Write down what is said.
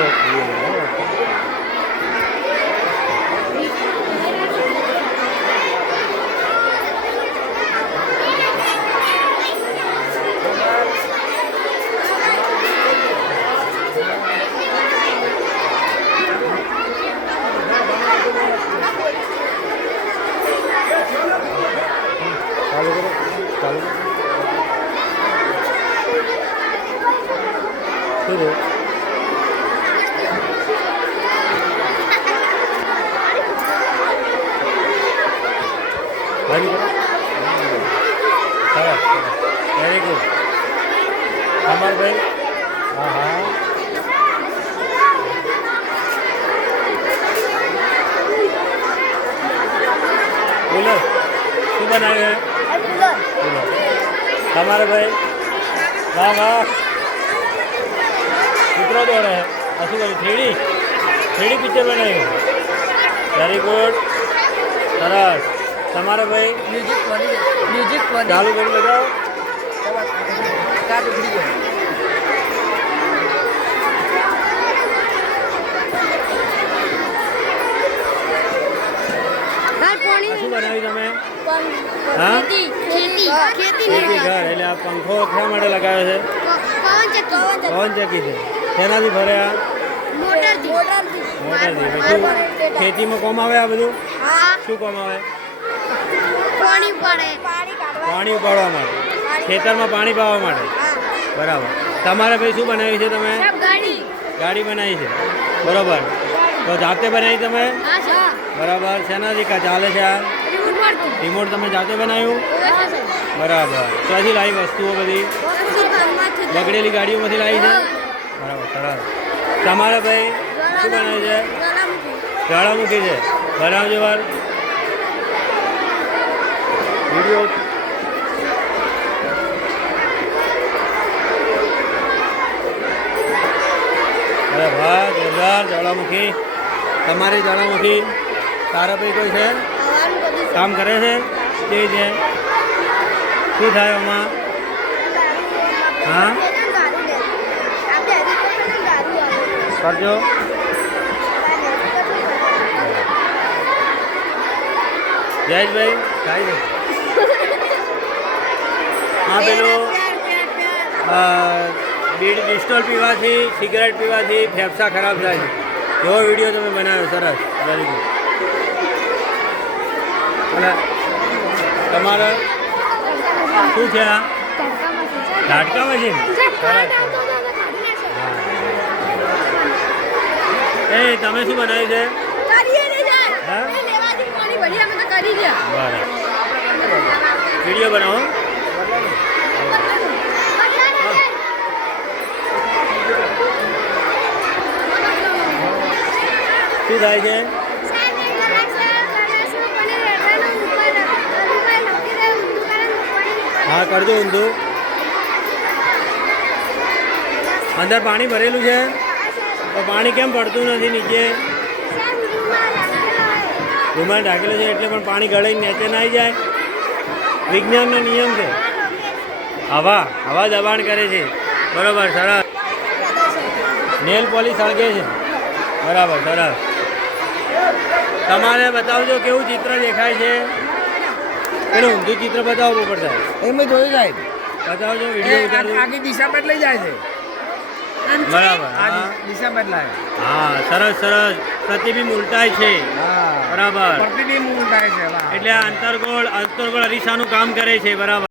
તો ચાલુ કરો ચાલુ શું રે વેરી ગુડ સરસ વેરી ગુડ અમરભાઈ હા હા બોલો શું બનાવ્યું બોલો તમારે ભાઈ વાહ વાહ કૂતરો દોડે શું કર્યું થ્રીડી પિક્ચર બનાવ્યું વેરી ગુડ સરસ તમારે ભાઈ મ્યુઝિક ચાલુ કરી લગાવો શું બનાવ્યું તમે હા ખેતી ઘર એટલે આ પંખો શા માટે લગાવ્યો છે પવન ચક્કી છે શેનાથી ભરે આ મોટરથી શું ખેતીમાં કોમ આવે આ બધું શું કોમ આવે પાણી ઉપાડવા માટે ખેતરમાં પાણી પાવા માટે બરાબર તમારે ભાઈ શું બનાવ્યું છે તમે ગાડી બનાવી છે બરાબર તો જાતે બનાવી તમે બરાબર શેનાથી ચાલે છે આ રિમોટ તમે જાતે બનાવ્યું બરાબર ક્યાંથી લાવી વસ્તુઓ બધી બગડેલી ગાડીઓમાંથી લાવી છે બરાબર સરસ તમારે ભાઈ શું બનાવ્યું છે જ્વાળામુખી છે બનાવજો વાર વિડીયો અરે વાહ જોરદાર જ્વાળામુખી તમારી જ્વાળામુખી તારા ભાઈ કોઈ છે કામ કરે છે તે છે શું થાય આમાં હા કરજો જયેશભાઈ થાય છે હા પેલું બીડ પિસ્ટોલ પીવાથી સિગરેટ પીવાથી ફેફસા ખરાબ થાય છે એવો વિડીયો તમે બનાવ્યો સરસ વેરી ગુડ અને તમારે શું છે આ ઝાટકામાં છે એ તમે શું બનાવ્યું છે બરાબર વિડીયો બનાવો શું થાય છે હા કરજો ઊંધું અંદર પાણી ભરેલું છે તો પાણી કેમ પડતું નથી નીચે રૂમાલ ઢાંકેલો છે એટલે પણ પાણી ગળાઈને નીચે ના આવી જાય વિજ્ઞાનનો નિયમ છે હવા દબાણ કરે છે બરાબર સરસ નેલ પોલિશ સળગે છે બરાબર સરસ તમારે બતાવજો કેવું ચિત્ર દેખાય છે પેલું ઊંધું ચિત્ર બતાવવું પડશે એમ જોયું જાય બતાવજો વિડીયો ઉતારજો આખી દિશા બદલાઈ જાય છે બરાબર આ દિશા બદલાય હા સરસ સરસ પ્રતિબિંબ ઉલટાય છે બરાબર પ્રતિબિંબ ઉલટાય છે એટલે આ અંતર્ગોળ અરીસાનું કામ કરે છે બરાબર.